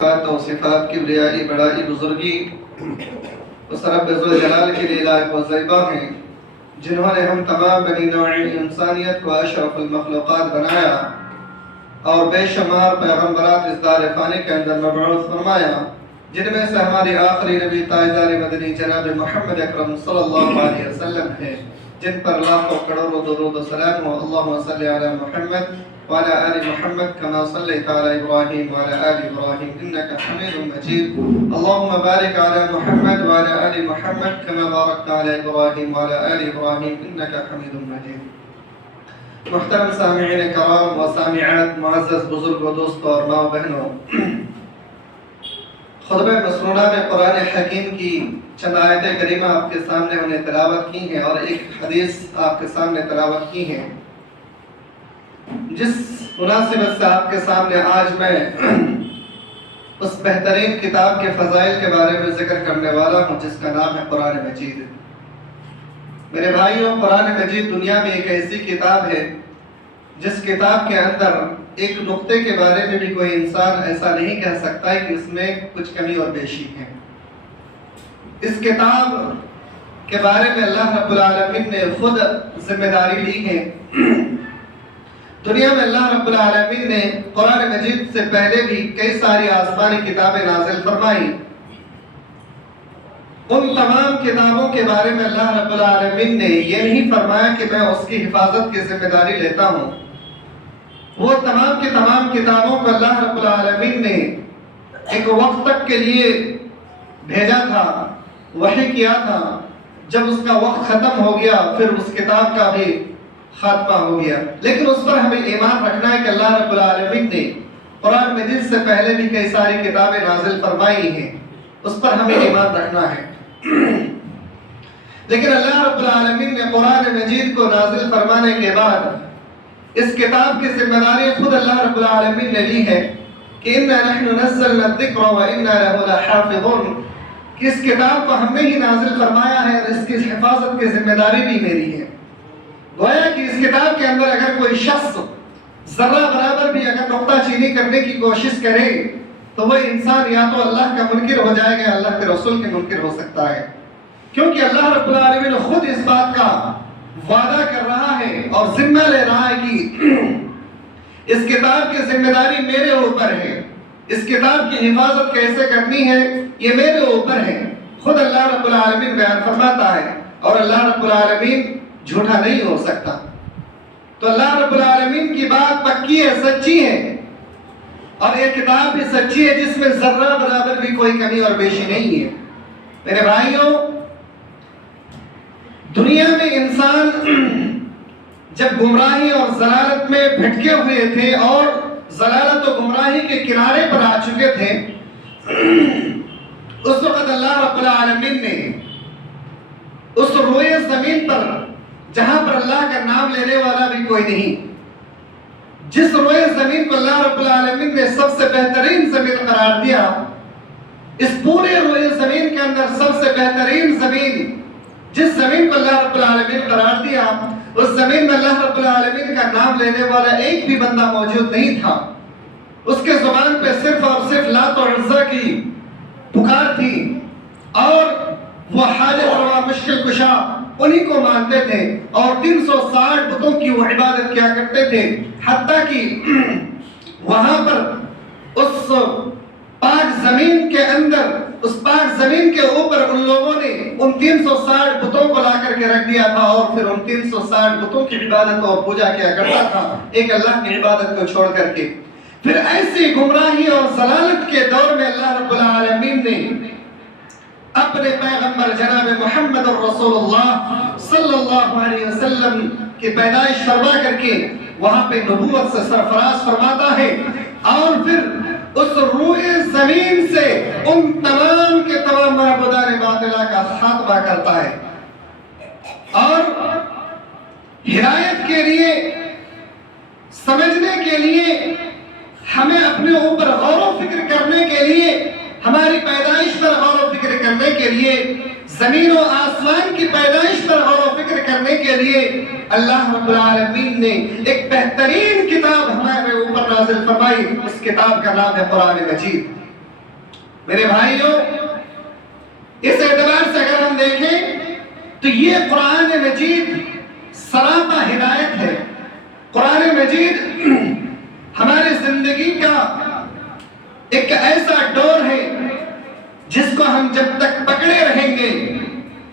توصیفات کبریائی بڑائی بزرگی اس رب ذوالجلال کے لیے لائق و زیبہ ہیں جنہوں نے ہم تمام بنی نوع انسانیت کو اشرف المخلوقات بنایا اور بے شمار پیغمبرات اس دار فانی کے اندر مبعوث فرمایا، جن میں سے ہماری آخری نبی تاجدار مدنی جناب محمد اکرم صلی اللہ علیہ وسلم ہیں، جن پر لاکھوں کروڑوں درود و سلام ہو۔ اللہم صلی علی محمد وعلى آل محمد كما صليت على إبراهيم وعلى آل إبراهيم إنك حميد مجيد اللهم بارك على محمد وعلى آل محمد كما باركت على إبراهيم وعلى آل إبراهيم إنك حميد مجيد۔ محترم سامعین کرام و سامعات، معزز بزرگ و دوست اور ماں بہنوں، خطبہ مسنونہ میں قرآن حکیم کی چند آیتیں کریمہ آپ کے سامنے ہم نے تلاوت کی ہیں اور ایک حدیث آپ کے سامنے تلاوت کی ہیں۔ جس مناسبت سے آپ کے سامنے آج میں اس بہترین کتاب کے فضائل کے بارے میں ذکر کرنے والا ہوں جس کا نام ہے قرآن مجید۔ میرے بھائیوں، قرآن مجید دنیا میں ایک ایسی کتاب ہے جس کتاب کے اندر ایک نقطے کے بارے میں بھی کوئی انسان ایسا نہیں کہہ سکتا ہے کہ اس میں کچھ کمی اور بیشی ہے۔ اس کتاب کے بارے میں اللہ رب العالمین نے خود ذمہ داری لی ہے۔ دنیا میں اللہ رب العالمین نے قرآن مجید سے پہلے بھی کئی ساری آسمانی کتابیں نازل فرمائی۔ ان تمام کتابوں کے بارے میں اللہ رب العالمین نے یہ نہیں فرمایا کہ میں اس کی حفاظت کی ذمہ داری لیتا ہوں۔ وہ تمام کی تمام کتابوں کو اللہ رب العالمین نے ایک وقت تک کے لیے بھیجا تھا، وحی کیا تھا۔ جب اس کا وقت ختم ہو گیا پھر اس کتاب کا بھی خاتمہ ہو گیا، لیکن اس پر ہمیں ایمان رکھنا ہے کہ اللہ رب العالمین نے قرآن مجید سے پہلے بھی کئی ساری کتابیں نازل فرمائی ہیں، اس پر ہمیں ایمان رکھنا ہے۔ لیکن اللہ رب العالمین نے قرآن مجید کو نازل فرمانے کے بعد اس کتاب کی ذمہ داری خود اللہ رب العالمین نے لی ہے کہ اِنَّا نَحْنُ نَزَّلْنَا الذِّكْرَ وَإِنَّا لَهُ لَحَافِظُونَ، کہ اس کتاب کو ہم نے ہی نازل فرمایا ہے اور اس کی حفاظت کی ذمہ داری بھی میری ہے۔ گویا کہ اس کتاب کے اندر اگر کوئی شخص ذرہ برابر بھی اگر نقطہ چینی کرنے کی کوشش کرے تو وہ انسان یا تو اللہ کا منکر ہو جائے گا، اللہ کے رسول کے منکر ہو سکتا ہے، کیونکہ اللہ رب العالمین خود اس بات کا وعدہ کر رہا ہے اور ذمہ لے رہا ہے کہ اس کتاب کی ذمہ داری میرے اوپر ہے، اس کتاب کی حفاظت کیسے کرنی ہے یہ میرے اوپر ہے۔ خود اللہ رب العالمین بیان فرماتا ہے اور اللہ رب العالمین جھوٹا نہیں ہو سکتا۔ تو اللہ رب العالمین کی بات پکی ہے، سچی ہے، اور یہ کتاب بھی سچی ہے جس میں ذرہ برابر بھی کوئی کمی اور بیشی نہیں ہے۔ میرے بھائیوں، دنیا میں انسان جب گمراہی اور ضلالت میں بھٹکے ہوئے تھے اور ضلالت و گمراہی کے کنارے پر آ چکے تھے، اس وقت اللہ رب العالمین نے اس روئے زمین پر جہاں پر اللہ کا نام لینے والا بھی کوئی نہیں، جس روئے زمین کو اللہ رب العالمین نے سب سے بہترین زمین قرار دیا، اس پورے روئے زمین کے اندر سب سے بہترین زمین جس زمین کو اللہ رب العالمین قرار دیا، اس زمین میں اللہ رب العالمین کا نام لینے والا ایک بھی بندہ موجود نہیں تھا۔ اس کے زبان پہ صرف اور صرف لات و عزا کی پکار تھی اور وہ حاجت روا مشکل کشا انہی کو مانتے تھے اور 360 بتوں کی وہ عبادت کیا کرتے تھے، حتیٰ کہ وہاں پر اس پاک زمین کے اندر، اس پاک زمین کے اوپر ان لوگوں نے ان 360 بتوں کو لا کر کے رکھ دیا تھا اور پھر ان 360 بتوں کی عبادت اور پوجا کیا کرتا تھا ایک اللہ کی عبادت کو چھوڑ کر کے۔ پھر ایسی گمراہی اور ضلالت کے دور میں اللہ رب العالمین نے اپنے پیغمبر جناب محمد الرسول اللہ صلی اللہ علیہ وسلم کی پیدائش فرما کر کے وہاں پہ نبوت سے سرفراز فرماتا ہے اور پھر اس روئے زمین سے ان تمام کے تمام معبودان باطلہ کا خاتمہ کرتا ہے اور ہدایت کے لیے، سمجھنے کے لیے، ہمیں اپنے اوپر غور و فکر کرنے کے لیے، ہماری پیدائش پر غور و فکر کرنے کے لیے، زمین و آسمان کی پیدائش پر غور و فکر کرنے کے لیے اللہ رب العالمین نے ایک بہترین کتاب ہمارے اوپر نازل فرمائی۔ اس کتاب کا نام ہے قرآن مجید۔ میرے بھائیوں، اس اعتبار سے اگر ہم دیکھیں تو یہ قرآن مجید سراپا ہدایت ہے۔ قرآن مجید ہماری زندگی کا ایک ایسا ڈور ہے جس کو ہم جب تک پکڑے رہیں گے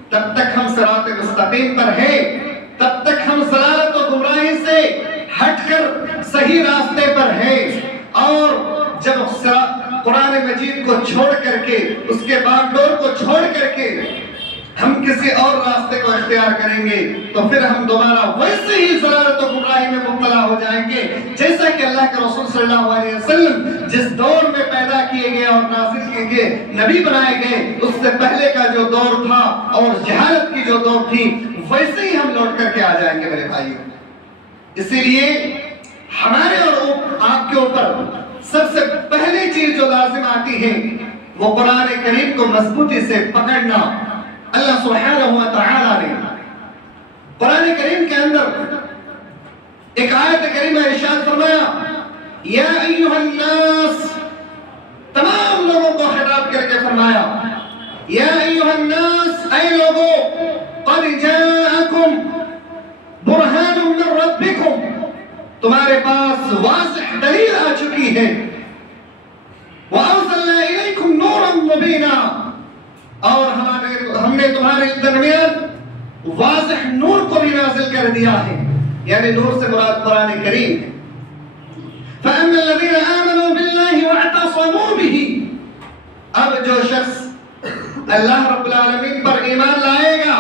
تب تک ہم صراط مستقیم پر ہیں، تب تک ہم ضلالت و گمراہی سے ہٹ کر صحیح راستے پر ہیں۔ اور جب قرآن مجید کو چھوڑ کر کے، اس کے باغ ڈور کو چھوڑ کر کے ہم کسی اور راستے کو اختیار کریں گے تو پھر ہم دوبارہ ویسے ہی ضلالت و گمراہی میں مبتلا ہو جائیں گے جیسا کہ اللہ کے رسول صلی اللہ علیہ وسلم جس دور میں پیدا کیے گئے اور نازل کیے گئے نبی بنائے گئے، اس سے پہلے کا جو دور تھا اور جہالت کی جو دور تھی، ویسے ہی ہم لوٹ کر کے آ جائیں گے میرے بھائیوں۔ اسی لیے ہمارے اور آپ کے اوپر سب سے پہلی چیز جو لازم آتی ہے وہ قرآن کریم کو مضبوطی سے پکڑنا۔ اللہ سبحانہ و تعالی نے قرآن کریم کے اندر ایک آیت کریمہ ارشاد فرمایا، یا ایھا الناس، تمام لوگوں کو خطاب کر کے فرمایا، یا ایھا الناس، اے لوگوں، قد جاءکم برہان من ربکم، تمہارے پاس واضح دلیل آ چکی ہے، وَأَرْسَلْنَا إِلَيْكُمْ نُورًا مُبِينًا، اور ہم نے تمہارے درمیان واضح نور کو بھی نازل کر دیا ہے، یعنی نور سے مراد قرآن کریم ہے۔ فَأَمَّا الَّذِينَ آمَنُوا بِاللَّهِ وَاعْتَصَمُوا بِهِ، اب جو شخص اللہ رب العالمین پر ایمان لائے گا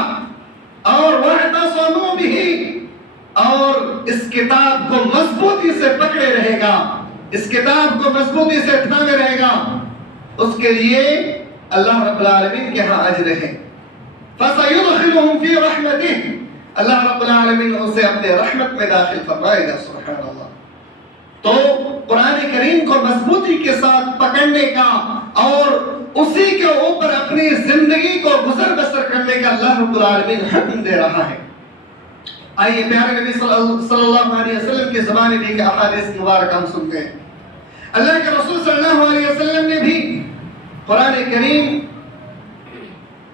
اور وَاعْتَصَمُوا بِهِ، اور اس کتاب کو مضبوطی سے پکڑے رہے گا، اس کتاب کو مضبوطی سے تھامے رہے گا، اس کے لیے اللہ رب العالمین کے ہاں اجر ہے۔ فَسَيُدْخِلُهُمْ فِي رَحْمَتِهِ، اللہ رب العالمین اسے اپنے رحمت میں داخل فرمائے گا۔ سبحان اللہ۔ تو قرآن کریم کو مضبوطی کے ساتھ پکڑنے کا اور اسی کے اوپر اپنی زندگی کو گزر بسر کرنے کا اللہ رب العالمین حکم دے رہا ہے۔ آئیے پیارے نبی صلی اللہ علیہ وسلم کی زبان بھی کہ احادیث مبارک ہم سنتے ہیں۔ اللہ کے رسول صلی اللہ علیہ وسلم نے بھی قرآن کریم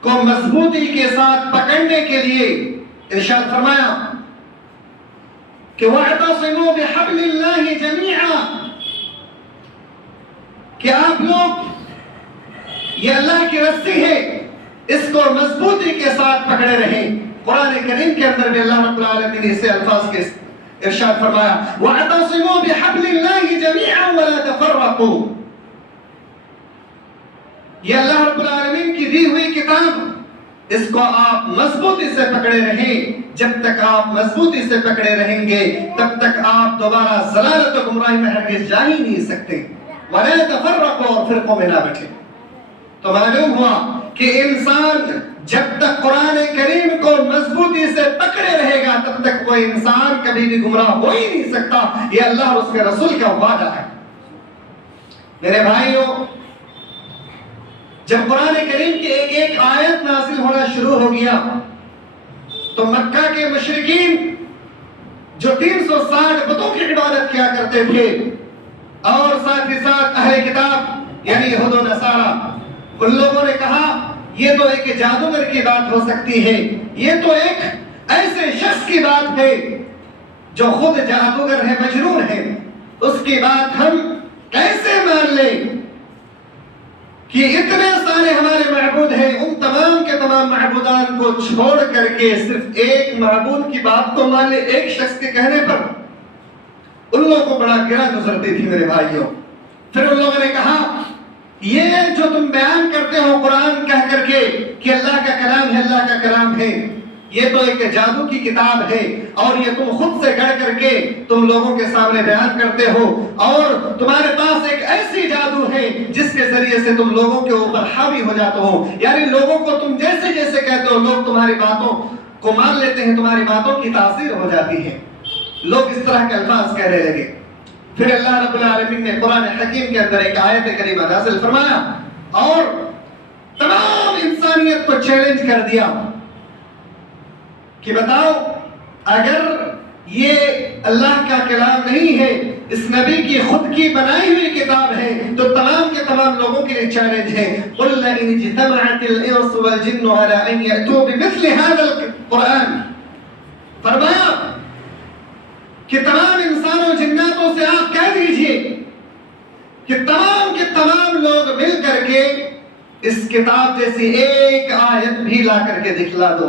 کو مضبوطی کے ساتھ پکڑنے کے لیے ارشاد فرمایا کہ وَاعْتَصِمُوا بِحَبْلِ اللَّهِ جَمِيعًا، کہ آپ لوگ، یہ اللہ کی رسی ہے، اس کو مضبوطی کے ساتھ پکڑے رہیں۔ قرآن کریم کے اندر بھی اللہ رب العالمین نے اسے الفاظ کے ارشاد فرمایا وَاعْتَصِمُوا بِحَبْلِ اللَّهِ جَمِيعًا وَلَا تَفَرَّقُوا، یہ اللہ رب العالمین کی دی ہوئی کتاب، اس کو آپ مضبوطی سے پکڑے رہیں۔ جب تک آپ مضبوطی سے پکڑے رہیں گے تب تک آپ دوبارہ ضلالت و گمراہی میں ہرگز جا ہی نہیں سکتے۔ وَلَا تَفَرَّقُوا، اور فرقوں میں نہ بٹیں۔ تو معلوم ہوا کہ انسان جب تک قرآن کریم کو مضبوطی سے پکڑے رہے گا تب تک کوئی انسان کبھی بھی گمراہ ہو ہی نہیں سکتا۔ یہ اللہ اور اس کے رسول کا وعدہ ہے۔ میرے بھائیوں، جب قرآن کریم کی ایک ایک آیت نازل ہونا شروع ہو گیا تو مکہ کے مشرکین جو 360 بتوں کی عبادت کیا کرتے تھے اور ساتھ ہی ساتھ اہل کتاب یعنی یہود و نصارہ، ان لوگوں نے کہا یہ تو ایک جادوگر کی بات ہو سکتی ہے، یہ تو ایک ایسے شخص کی بات ہے جو خود جادوگر ہے، مجنون ہے، اس کی بات ہم کیسے مان لیں کہ اتنے سارے ہمارے معبود ہیں، ان تمام کے تمام معبودان کو چھوڑ کر کے صرف ایک معبود کی بات کو مان لے ایک شخص کے کہنے پر۔ ان لوگوں کو بڑا گرا گزرتی تھی میرے بھائیوں۔ پھر ان لوگوں نے کہا یہ جو تم بیان کرتے ہو قرآن کہہ کر کے کہ اللہ کا کلام ہے، اللہ کا کلام ہے، یہ تو ایک جادو کی کتاب ہے اور یہ تم خود سے گڑھ کر کے تم لوگوں کے سامنے بیان کرتے ہو، اور تمہارے پاس ایک ایسی جادو ہے جس کے ذریعے سے تم لوگوں کے اوپر حاوی ہو جاتے ہو، یعنی لوگوں کو تم جیسے جیسے کہتے ہو لوگ تمہاری باتوں کو مان لیتے ہیں، تمہاری باتوں کی تاثیر ہو جاتی ہے۔ لوگ اس طرح کے الفاظ کہنے لگے۔ پھر اللہ رب العالمین نے قرآن حکیم کے اندر ایک آیت کریمہ نازل فرمایا اور تمام انسانیت کو چیلنج کر دیا کہ بتاؤ اگر یہ اللہ کا کلام نہیں ہے، اس نبی کی خود کی بنائی ہوئی کتاب ہے تو تمام کے تمام لوگوں کے لیے چیلنج ہے. قُلْ لَئِنِ اجْتَمَعَتِ الْإِنسُ وَالْجِنُّ عَلَىٰ أَن يَأْتُوا بِمِثْلِ هَٰذَا الْقُرْآنِ. فرمایا کہ تمام انسانوں جناتوں سے آپ کہہ دیجئے کہ تمام کے تمام لوگ مل کر کے اس کتاب جیسی ایک آیت بھی لا کر کے دکھلا دو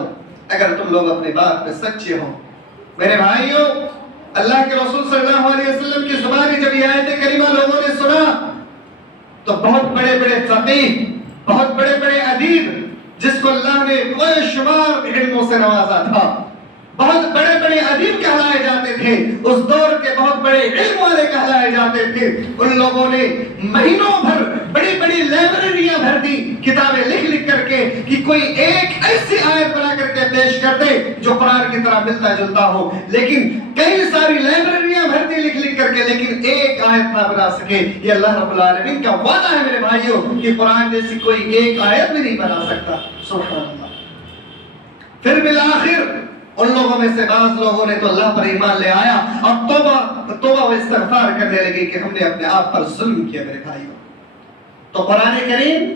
اگر تم لوگ اپنی بات میں سچے ہو. میرے بھائیوں، اللہ کے رسول صلی اللہ علیہ وسلم کی زبانی جب یہ آیت کریمہ لوگوں نے سنا تو بہت بڑے بڑے فقیہ، بہت بڑے بڑے ادیب، جس کو اللہ نے بے شمار علموں سے نوازا تھا، بہت بڑے بڑے ادیب کہلائے جاتے تھے، اس دور کے بہت بڑے علم والے کہلائے جاتے تھے، ان لوگوں نے مہینوں بھر بڑی بڑی لائبریریاں بھر دی کتابیں لکھ لکھ کر کے کہ کوئی ایک ایسی آیت بنا کر کے پیش کر دے جو قرآن کی طرح ملتا جلتا ہو. لیکن کئی ساری لائبریریاں بھر دی لکھ لکھ کر کے، لیکن ایک آیت نہ بنا سکے. یہ اللہ رب العالمین کا وعدہ ہے میرے بھائیوں کہ قرآن جیسی کوئی ایک آیت بھی نہیں بنا سکتا. سبحان اللہ. پھر بالآخر ان لوگوں میں سے بعض لوگوں نے تو اللہ پر ایمان لے آیا اور توبہ و استغفار کرنے لگے کہ ہم نے اپنے آپ پر ظلم کیا. میرے بھائیوں، تو قرآن کریم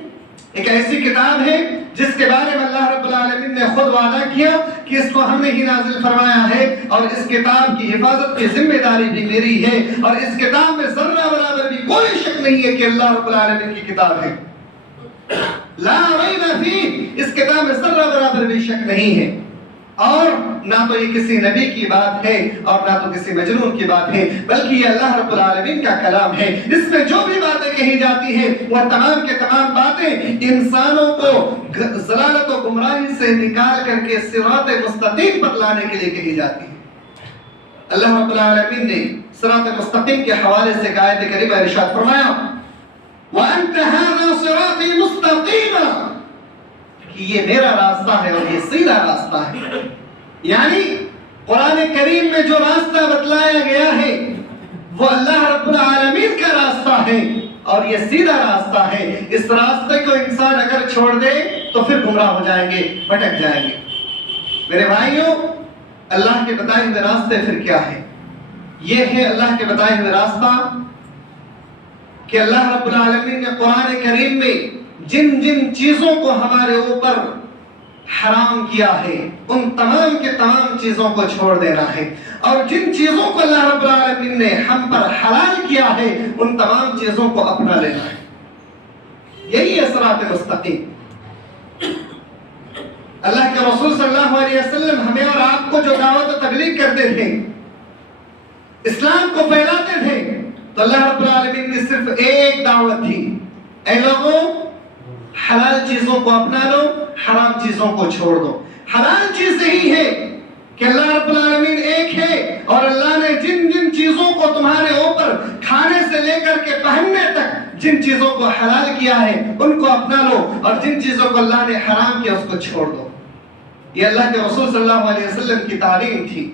ایک ایسی کتاب ہے جس کے بارے میں اللہ رب العالمین نے خود وعدہ کیا کہ اس کو ہم نے ہی نازل فرمایا ہے اور اس کتاب کی حفاظت کی ذمہ داری بھی میری ہے، اور اس کتاب میں ذرہ برابر بھی کوئی شک نہیں ہے کہ اللہ رب العالمین کی کتاب ہے. لا ریب فیہ، اس کتاب میں ذرہ برابر بھی شک نہیں ہے. اور نہ تو یہ کسی نبی کی بات ہے اور نہ تو کسی مجنون کی بات ہے، بلکہ یہ اللہ رب العالمین کا کلام ہے. اس میں جو بھی باتیں کہی جاتی ہیں وہ تمام کے تمام باتیں انسانوں کو ضلالت و گمراہی سے نکال کر کے صراط مستقیم پر لانے کے لیے کہی جاتی ہیں. اللہ رب العالمین نے صراط مستقیم کے حوالے سے ایک آیت کریمہ ارشاد فرمایا وَأَنْتَ هَذَا صِرَاطِي مُسْتَقِيمًا، کہ یہ میرا راستہ ہے اور یہ سیدھا راستہ ہے. یعنی قرآن کریم میں جو راستہ بتلایا گیا ہے وہ اللہ رب العالمین کا راستہ ہے اور یہ سیدھا راستہ ہے. اس راستے کو انسان اگر چھوڑ دے تو پھر گمراہ ہو جائیں گے، بھٹک جائیں گے. میرے بھائیوں، اللہ کے بتائے ہوئے راستے پھر کیا ہے؟ یہ ہے اللہ کے بتائے ہوئے راستہ کہ اللہ رب العالمین نے قرآن کریم میں جن جن چیزوں کو ہمارے اوپر حرام کیا ہے ان تمام کے تمام چیزوں کو چھوڑ دینا ہے، اور جن چیزوں کو اللہ رب العالمین نے ہم پر حلال کیا ہے ان تمام چیزوں کو اپنا لینا ہے. یہی ہے صراط مستقیم. اللہ کے رسول صلی اللہ علیہ وسلم ہمیں اور آپ کو جو دعوت و تبلیغ کرتے تھے، اسلام کو پھیلاتے تھے، تو اللہ رب العالمین کی صرف ایک دعوت تھی، اے لوگوں حلال چیزوں کو اپنا لو، حرام چیزوں کو چھوڑ دو. حلال چیز یہی ہے کہ اللہ رب العالمین ایک ہے اور اللہ نے جن جن چیزوں کو تمہارے اوپر کھانے سے لے کر کے پہننے تک جن چیزوں کو حلال کیا ہے ان کو اپنا لو، اور جن چیزوں کو اللہ نے حرام کیا اس کو چھوڑ دو. یہ اللہ کے رسول صلی اللہ علیہ وسلم کی تعلیم تھی.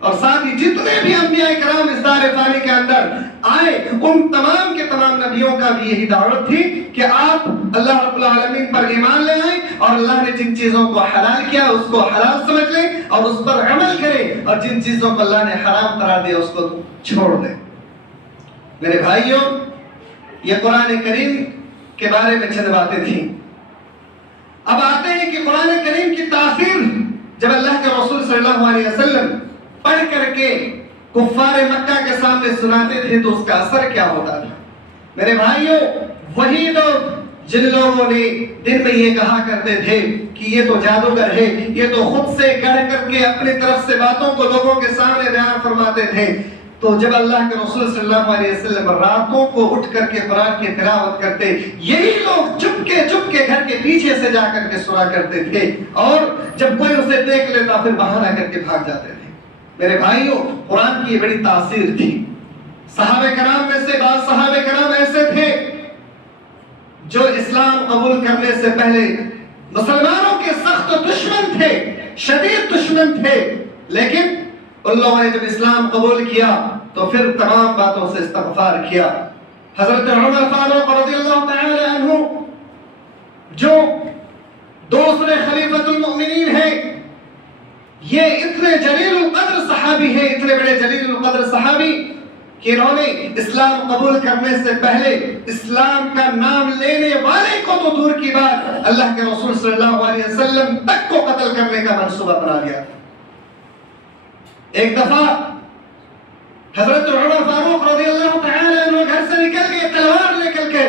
اور ساتھ ہی جتنے بھی انبیاء کرام اس دار فانی کے اندر آئے ان تمام کے تمام نبیوں کا بھی یہی دعوت تھی کہ آپ اللہ رب العالمین پر ایمان لے آئیں اور اللہ نے جن چیزوں کو حلال کیا اس کو حلال سمجھ لیں اور اس پر عمل کریں، اور جن چیزوں کو اللہ نے حرام قرار دیا اس کو چھوڑ دیں. میرے بھائیوں، یہ قرآن کریم کے بارے میں چند باتیں تھیں. اب آتے ہیں کہ قرآن کریم کی تاثیر جب اللہ کے رسول صلی اللہ علیہ وسلم پڑھ کر کے کفار مکہ کے سامنے سناتے تھے تو اس کا اثر کیا ہوتا تھا. میرے بھائیوں، وہی لوگ جن لوگوں نے دن میں یہ کہا کرتے تھے کہ یہ تو جادوگر ہے، یہ تو خود سے کہہ کر کے اپنی طرف سے باتوں کو لوگوں کے سامنے بیان فرماتے تھے، تو جب اللہ کے رسول صلی اللہ علیہ وسلم راتوں کو اٹھ کر کے قرآن کی تلاوت کرتے، یہی لوگ چپ کے گھر کے پیچھے سے جا کر کے سنا کرتے تھے، اور جب کوئی اسے دیکھ لیتا پھر بہانہ کر کے بھاگ جاتے تھے. میرے بھائیوں، قرآن کی بڑی تاثیر تھی. صحابہ کرام میں سے بعض صحابہ کرام ایسے تھے جو اسلام قبول کرنے سے پہلے مسلمانوں کے سخت دشمن تھے، شدید دشمن تھے، لیکن ان لوگوں نے جب اسلام قبول کیا تو پھر تمام باتوں سے استغفار کیا. حضرت عمر فاروق رضی اللہ تعالی عنہ جو دوسرے خلیفۃ المؤمنین ہیں، یہ اتنے جلیل القدر صحابی ہیں، اتنے بڑے جلیل القدر صحابی کہ انہوں نے اسلام قبول کرنے سے پہلے اسلام کا نام لینے والے کو تو دور کی بات، اللہ کے رسول صلی اللہ علیہ وسلم تک کو قتل کرنے کا منصوبہ بنا لیا۔ ایک دفعہ حضرت عمر فاروق رضی اللہ تعالی عنہ گھر سے نکل گئے تلوار لے کر کے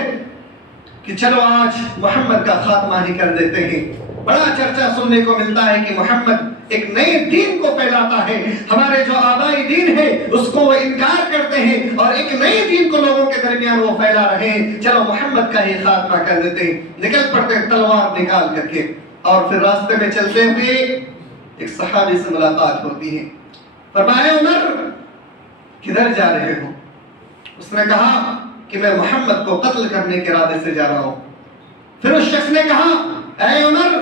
کہ چلو آج محمد کا خاتمہ ہی کر دیتے ہیں۔ بڑا چرچا سننے کو ملتا ہے کہ محمد ایک نئے دین کو پھیلاتا ہے، ہمارے جو آبائی دین ہے اس کو وہ انکار کرتے ہیں اور ایک نئے دین کو لوگوں کے درمیان وہ پھیلا رہے ہیں، چلو محمد کا ہی خاتمہ کر دیتے ہیں۔ نکل پڑتے تلوار نکال کر کے، اور پھر راستے میں چلتے ہوئے ایک صحابی سے ملاقات ہوتی ہے۔ فرمایا عمر کدھر جا رہے ہو؟ اس نے کہا کہ میں محمد کو قتل کرنے کے ارادے سے جا رہا ہوں۔ پھر اس شخص نے کہا اے عمر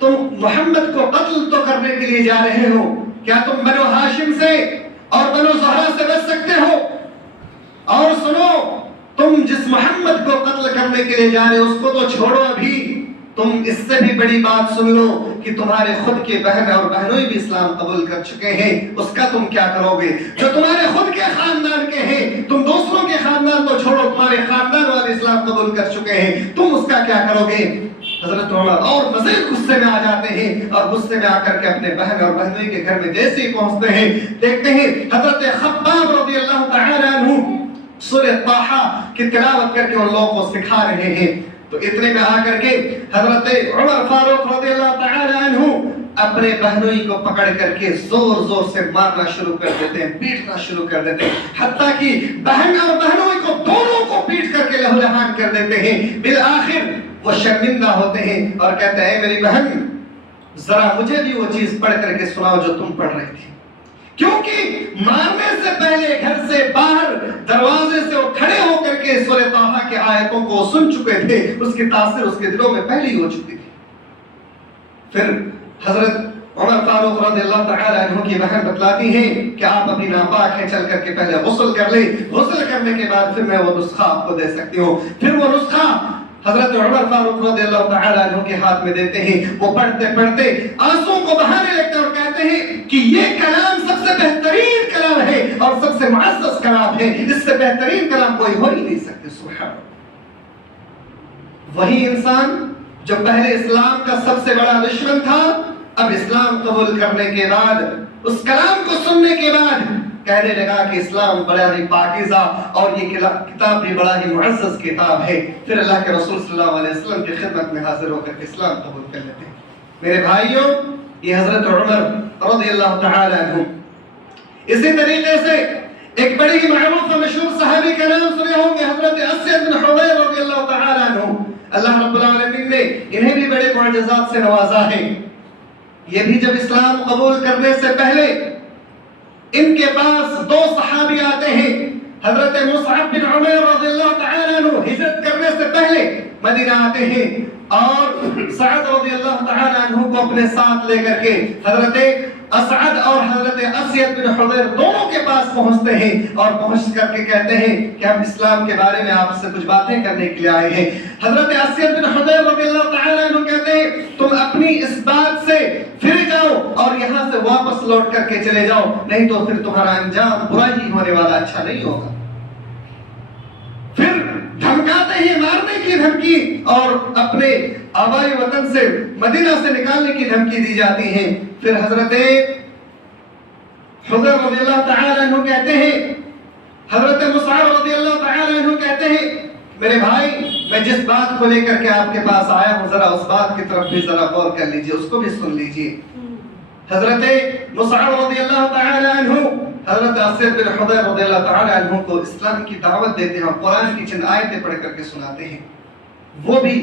تم محمد کو قتل تو کرنے کے لیے جا رہے ہو، کیا تم بنو ہاشم سے اور بنو زہرا سے بچ سکتے ہو؟ اور سنو، تم جس محمد کو قتل کرنے کے لیے جا رہے ہو اس کو تو چھوڑو، ابھی تم اس سے بھی بڑی بات سن لو کہ تمہارے خود کے بہن اور بہنوئی بھی اسلام قبول کر چکے ہیں، اس کا تم کیا کرو گے؟ جو تمہارے خود کے خاندان کے ہیں، تم دوسروں کے خاندان کو چھوڑو، تمہارے خاندان والے اسلام قبول کر چکے ہیں، تم اس کا کیا کرو گے؟ حضرت عمر اور مزید غصے میں آ جاتے ہیں اور غصے میں آ کر کے اپنے بہن اور بہنوئی کے گھر میں جیسے ہی پہنچتے ہیں دیکھتے ہیں حضرت خباب رضی اللہ تعالی عنہ سورہ طٰہٰ کی تلاوت کر کے ان لوگوں کو سکھا رہے ہیں۔ تو اتنے میں آ کر کے حضرت عمر فاروق رضی اللہ تعالی عنہ اپنے بہنوئی کو پکڑ کر کے زور زور سے مارنا شروع کر دیتے ہیں، پیٹنا شروع کر دیتے ہیں، حتیٰ کہ بہن اور بہنوئی کو دونوں کو پیٹ کر کے لہولہان کر دیتے ہیں۔ بالآخر وہ شرمندہ ہوتے ہیں اور کہتے ہیں میری بہن ذرا مجھے بھی وہ چیز پڑھ کر کے سناؤ جو تم پڑھ رہی تھی، کیونکہ مارنے سے پہلے گھر سے باہر دروازے سے وہ کھڑے ہو کر کے سورہ طٰہٰ کی آیتوں کو سن چکے تھے، اس کی تاثیر اس کے دلوں میں پہلے ہی ہو چکی تھی۔ پھر حضرت عمر فاروق رضی اللہ تعالی عنہ کی بہن بتلاتی ہیں کہ آپ ابھی ناپاک ہیں، چل کر کے پہلے غسل کر لیں، غسل کرنے کے بعد پھر میں وہ نسخہ آپ کو دے سکتی ہوں۔ پھر وہ نسخہ حضرت عمر فاروق رضی اللہ تعالی عنہ کے ہاتھ میں دیتے ہیں، وہ پڑھتے پڑھتے آنسوں کو بہانے لگتے اور کہتے ہیں کہ یہ کلام سب سے بہترین کلام ہے اور سب سے معزز کلام ہے، اس سے بہترین کلام کوئی ہو ہی نہیں سکتے۔ سبحان اللہ، وہی انسان جو پہلے اسلام کا سب سے بڑا دشمن تھا، اب اسلام قبول کرنے کے بعد اس کلام کو سننے کے بعد کہنے لگا کہ اسلام بڑا ہی پاکیزہ اور یہ کتاب بھی بڑا ہی معزز کتاب ہے۔ پھر اللہ کے رسول صلی اللہ علیہ وسلم کی خدمت میں حاضر ہو کر اسلام قبول کر لیتے ہیں۔ میرے بھائیوں، یہ حضرت عمر رضی اللہ تعالی عنہ۔ اسی طریقے سے ایک بڑی ہی معروف و مشہور صحابی کا نام سنے ہوں گے، حضرت اسعد بن حضیر رضی اللہ تعالی عنہ۔ اللہ رب العالمین نے انہیں بھی بڑے معجزات سے نوازا ہے۔ یہ بھی جب اسلام قبول کرنے سے پہلے ان کے پاس دو صحابی آتے ہیں، حضرت مصعب بن عمیر رضی اللہ تعالی عنہ ہجرت کرنے سے پہلے مدینہ آتے ہیں اور سعد رضی اللہ تعالی عنہ کو اپنے ساتھ لے کر کے حضرت اسعد اور حضرت اسعد بن حضیر دونوں کے پاس پہنچتے ہیں اور پہنچ کر کے کہتے ہیں کہ ہم اسلام کے بارے میں آپ سے کچھ باتیں کرنے کے لیے آئے ہیں۔ حضرت اسعد بن حضیر رضی اللہ تعالی عنہ کہتے ہیں تم اپنی اس بات سے پھر جاؤ اور یہاں سے واپس لوٹ کر کے چلے جاؤ، نہیں تو پھر تمہارا انجام برا ہی ہونے والا، اچھا نہیں ہوگا۔ پھر دھمکاتے ہیں، مارنے کی دھمکی اور اپنے آبائی وطن سے مدینہ سے نکالنے کی دھمکی دی جاتی ہے۔ پھر حضرت حضیر رضی اللہ تعالی عنہ کہتے ہیں، حضرت مصعب رضی اللہ تعالی عنہ کہتے ہیں میرے بھائی میں جس بات کو لے کر کے آپ کے پاس آیا ہوں ذرا اس بات کی طرف بھی ذرا غور کر لیجئے، اس کو بھی سن لیجئے۔ حضرت مصعب رضی اللہ تعالی عنہ حضرت اسعد بن حضیر رضی اللہ تعالی عنہ کو اسلام کی دعوت دیتے ہیں اور قرآن کی چند آیتیں پڑھ کر کے سناتے ہیں، وہ بھی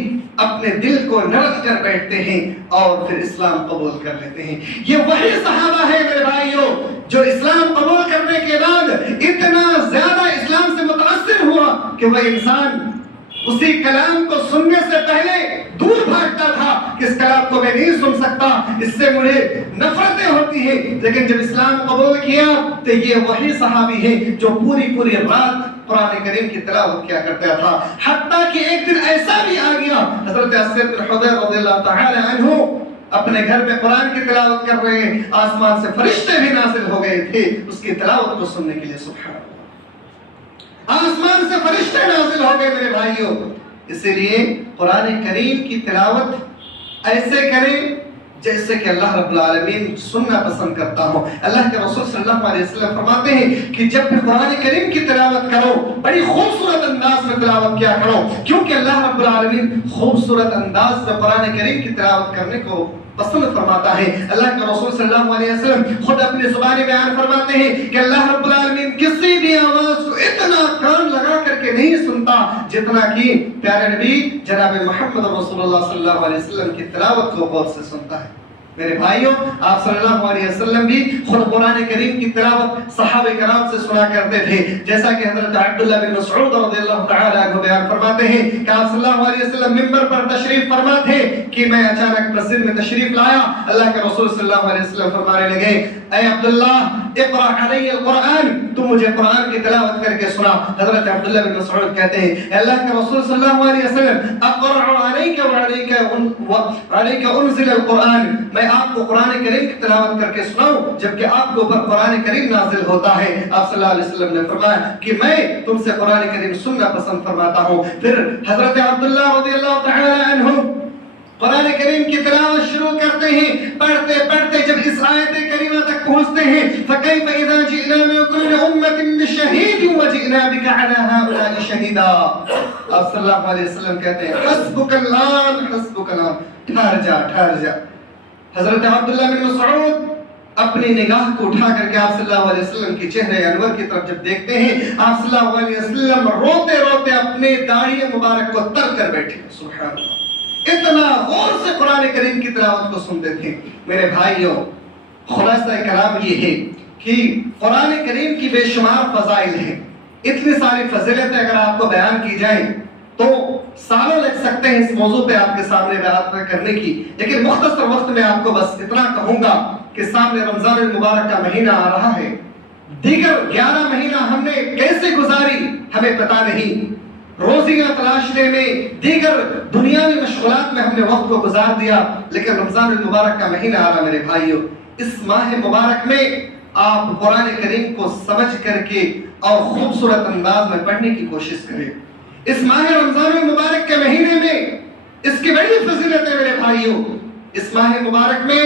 اپنے دل کو نرم کر بیٹھتے ہیں اور پھر اسلام قبول کر لیتے ہیں۔ یہ وہی صحابہ ہے میرے بھائیوں جو اسلام قبول کرنے کے بعد اتنا زیادہ اسلام سے متاثر ہوا کہ وہ انسان اسی کلام کو سننے سے پہلے دور بھاگتا تھا کہ اس کلام کو میں نہیں سن سکتا، اس سے مجھے نفرتیں ہوتی ہیں، لیکن جب اسلام قبول کیا تو یہ وہی صحابی ہے جو پوری رات قرآن کریم کی تلاوت کیا کرتا تھا، حتیٰ کہ ایک دن ایسا بھی آ گیا حضرت اسعد بن حضیر رضی اللہ تعالی عنہ اپنے گھر میں قرآن کی تلاوت کر رہے ہیں، آسمان سے فرشتے بھی نازل ہو گئے تھے اس کی تلاوت کو سننے کے لیے۔ سبحان اللہ، آسمان سے فرشتے نازل ہو گئے میرے بھائیوں۔ اسی لیے قرآن کریم کی تلاوت ایسے کریں جیسے کہ اللہ رب العالمین سننا پسند کرتا ہو۔ اللہ کے رسول صلی اللہ علیہ وسلم فرماتے ہیں کہ جب بھی قرآن کریم کی تلاوت کرو بڑی خوبصورت انداز میں تلاوت کیا کرو، کیونکہ اللہ رب العالمین خوبصورت انداز میں قرآن کریم کی تلاوت کرنے کو پسند فرماتا ہے۔ اللہ کے رسول صلی اللہ علیہ وسلم خود اپنی زبانی بیان فرماتے ہیں کہ اللہ رب العالمین کسی بھی آواز کو اتنا کان لگا کر کے نہیں سنتا جتنا کہ پیارے نبی جناب محمد رسول اللہ صلی اللہ علیہ وسلم کی تلاوت کو غور سے سنتا ہے۔ میرے بھائیوں، آپ صلی اللہ علیہ وسلم بھی خود قرآن کریم کی تلاوت صحابہ کرام سے سنا کرتے تھے، جیسا کہ حضرت عبداللہ بن مسعود رضی اللہ تعالی عنہ بیان فرماتے ہیں کہ آپ صلی اللہ علیہ وسلم منبر پر تشریف فرما تھے کہ میں اچانک مسجد میں تشریف لایا، اللہ کے رسول صلی اللہ علیہ وسلم فرمانے لگے اے عبداللہ اقرأ علی القرآن، تم مجھے قرآن کی تلاوت کر کے سنا۔ حضرت عبداللہ بن مسعود کہتے ہیں اے اللہ کے رسول صلی اللہ علیہ وسلم اقرأ علیک وعلیک انزل القرآن، میں آپ کو قرآن کریم کی تلاوت کر کے سناؤں جبکہ آپ کے اوپر قرآن کریم نازل ہوتا ہے۔ آپ صلی اللہ علیہ وسلم نے فرمایا کہ میں تم سے قرآن کریم سننا پسند فرماتا ہوں۔ پھر حضرت عبداللہ رضی اللہ تعالی عنہ قرآن کریم کی تلاوت شروع کرتے ہیں، پڑھتے پڑھتے جب اس آیت کریمہ تک پہنچتے ہیں فَكَيْفَ إِذَا جِئْنَا مِنْ كُلِّ أُمَّةٍ بِشَهِيدٍ وَجِئْنَا بِكَ عَلَى هَؤُلَاءِ شَهِيدًا۔ آپ صلی اللہ علیہ وسلم کہتے ہیں حسبک الآن حسبک الآن، ٹھہر جا ٹھہر جا۔ حضرت عبداللہ بن مسعود اپنی نگاہ کو اٹھا کر کے آپ صلی اللہ علیہ وسلم کی چہرے انور کی طرف جب دیکھتے ہیں، آپ صلی اللہ علیہ وسلم روتے روتے اپنے داڑھی مبارک کو تر کر بیٹھے۔ سبحان اللہ، اتنا غور سے قرآن کریم کی تلاوت کو سنتے تھے۔ میرے بھائیوں، خلاصہ کلام یہ ہے کہ قرآن کریم کی بے شمار فضائل ہیں، اتنی ساری فضیلتیں اگر آپ کو بیان کی جائیں تو سالوں لگ سکتے ہیں اس موضوع پہ آپ کے سامنے بیان کرنے کی، لیکن مختصر وقت میں آپ کو بس اتنا کہوں گا کہ سامنے رمضان المبارک کا مہینہ آ رہا ہے، دیگر 11 مہینہ ہم نے کیسے گزاری ہمیں پتہ نہیں، روزیاں تلاشنے میں دیگر دنیاوی مشغولات میں ہم نے وقت کو گزار دیا، لیکن رمضان المبارک کا مہینہ آ رہا میرے بھائیوں، اس ماہ مبارک میں آپ قرآن کریم کو سمجھ کر کے اور خوبصورت انداز میں پڑھنے کی کوشش کریں۔ اس ماہ رمضان المبارک کے مہینے میں اس کی بڑی فضیلت ہے میرے بھائیوں۔ اس ماہ مبارک میں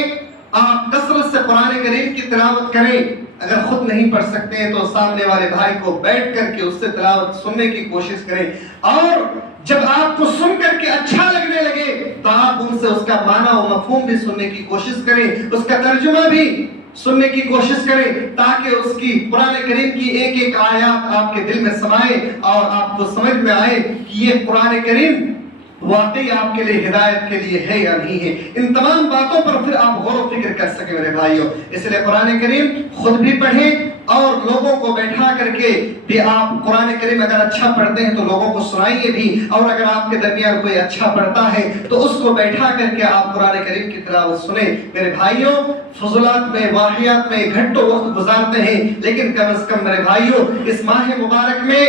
آپ کثرت سے قرآن کریم کی تلاوت کریں، اگر خود نہیں پڑھ سکتے ہیں تو سامنے والے بھائی کو بیٹھ کر کے اس سے تلاوت سننے کی کوشش کریں، اور جب آپ کو سن کر کے اچھا لگنے لگے تو آپ ان سے اس کا معنی و مفہوم بھی سننے کی کوشش کریں، اس کا ترجمہ بھی سننے کی کوشش کریں، تاکہ اس کی قرآن کریم کی ایک ایک آیات آپ کے دل میں سمائے اور آپ کو سمجھ میں آئے کہ یہ قرآن کریم واقعی آپ کے لیے ہدایت کے لیے ہے یا نہیں ہے۔ ان تمام باتوں پر پھر آپ غور و فکر کر سکیں میرے بھائیوں۔ اس لیے قرآن کریم خود بھی پڑھیں اور لوگوں کو بیٹھا کر کے بھی آپ قرآن کریم اگر اچھا پڑھتے ہیں تو لوگوں کو سنائیے بھی، اور اگر آپ کے درمیان کوئی اچھا پڑھتا ہے تو اس کو بیٹھا کر کے آپ قرآن کریم کی تلاوت سنیں۔ میرے بھائیوں، فضولات میں واقعات میں گھنٹوں وقت گزارتے ہیں، لیکن کم از کم میرے بھائیوں اس ماہ مبارک میں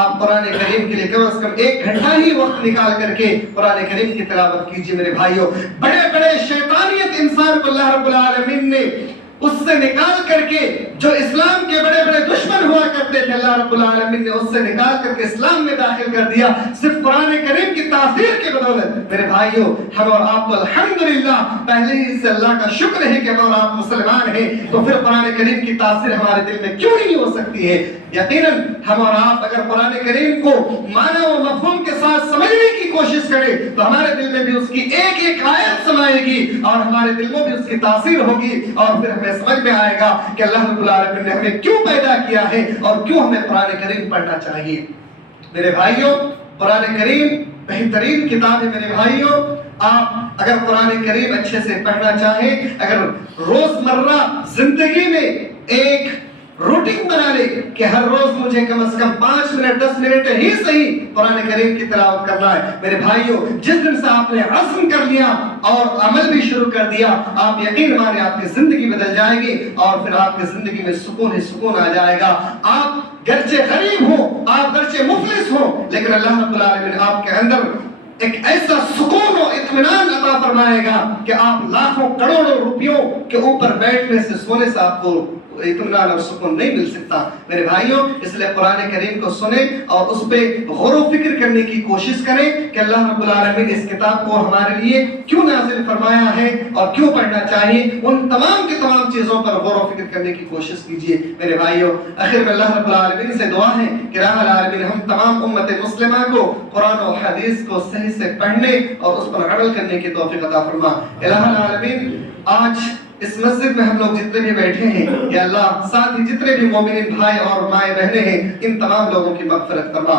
آپ قرآن کریم کے لیے کم از کم 1 گھنٹہ ہی وقت نکال کر کے قرآن کریم کی تلاوت کیجیے میرے بھائیوں۔ بڑے بڑے شیطانیت انسان کو اللہ رب العالمین نے اس سے نکال کر کے، جو اسلام کے بڑے بڑے دشمن ہوا کرتے تھے، اللہ رب العالمین نے اس سے نکال کر کے اسلام میں داخل کر دیا، صرف قرآن کریم کی تاثیر کی بدولت۔ میرے بھائیوں، ہم اور آپ تو الحمدللہ پہلے ہی سے اللہ کا شکر ہے کہ ہم اور آپ مسلمان ہیں، تو پھر قرآن کریم کی تاثیر ہمارے دل میں کیوں نہیں ہو سکتی ہے؟ یقیناً ہم اور آپ اگر قرآن کریم کو معنی و مفہوم کے ساتھ سمجھنے کی کوشش کریں تو ہمارے دل میں بھی اس کی ایک ایک آیت سمائے گی اور ہمارے دل میں بھی اس کی تاثیر ہوگی، اور پھر ہمیں سمجھ میں آئے گا کہ اللہ رب العالمین نے ہمیں کیوں پیدا کیا ہے اور کیوں ہمیں قرآن کریم پڑھنا چاہیے۔ میرے بھائیوں، قرآن کریم بہترین کتاب ہے میرے بھائیوں۔ آپ اگر قرآن کریم اچھے سے پڑھنا چاہیں، اگر روزمرہ زندگی میں ایک روٹین بنا لے کہ ہر روز مجھے کم از کم 5 منٹ 10 منٹ ہی صحیح قرآن کریم کی تلاوت کرنا ہے، میرے بھائیوں جس دن سے آپ نے عزم کر لیا اور عمل بھی شروع کر دیا، آپ یقین مانے آپ کی زندگی بدل جائے گی، اور پھر آپ کی زندگی میں سکون ہی سکون آ جائے گا۔ آپ گرچہ غریب ہوں، آپ گرچہ مفلس ہوں، لیکن اللہ رب العالمین آپ کے اندر ایک ایسا سکون و اطمینان عطا فرمائے گا کہ آپ لاکھوں کروڑوں روپیوں کے اوپر بیٹھنے سے سونے سے آپ کو اطمینان اور سکون نہیں مل سکتا۔ میرے بھائیوں، اس لیے قرآن کریم کو سنیں اور اس پہ غور و فکر کرنے کی کوشش کریں کہ اللہ رب العالمین اس کتاب کو ہمارے لیے کیوں نازل فرمایا ہے اور کیوں پڑھنا چاہیے، ان تمام کی تمام چیزوں پر غور و فکر کرنے کی کوشش کیجیے۔ میرے بھائیوں، آخر میں اللہ رب العالمین سے دعا ہے کہ رب العالمین ہم تمام امت مسلمہ کو قرآن و حدیث کو صحیح سے پڑھنے اور اس پر عمل کرنے کی توفیق عطا فرما۔ الہ العالمین، آج اس مسجد میں ہم لوگ جتنے بھی بیٹھے ہیں، یا اللہ، ساتھ ہی جتنے بھی مومنین بھائی اور مائیں بہنیں ہیں، ان تمام لوگوں کی مغفرت فرما۔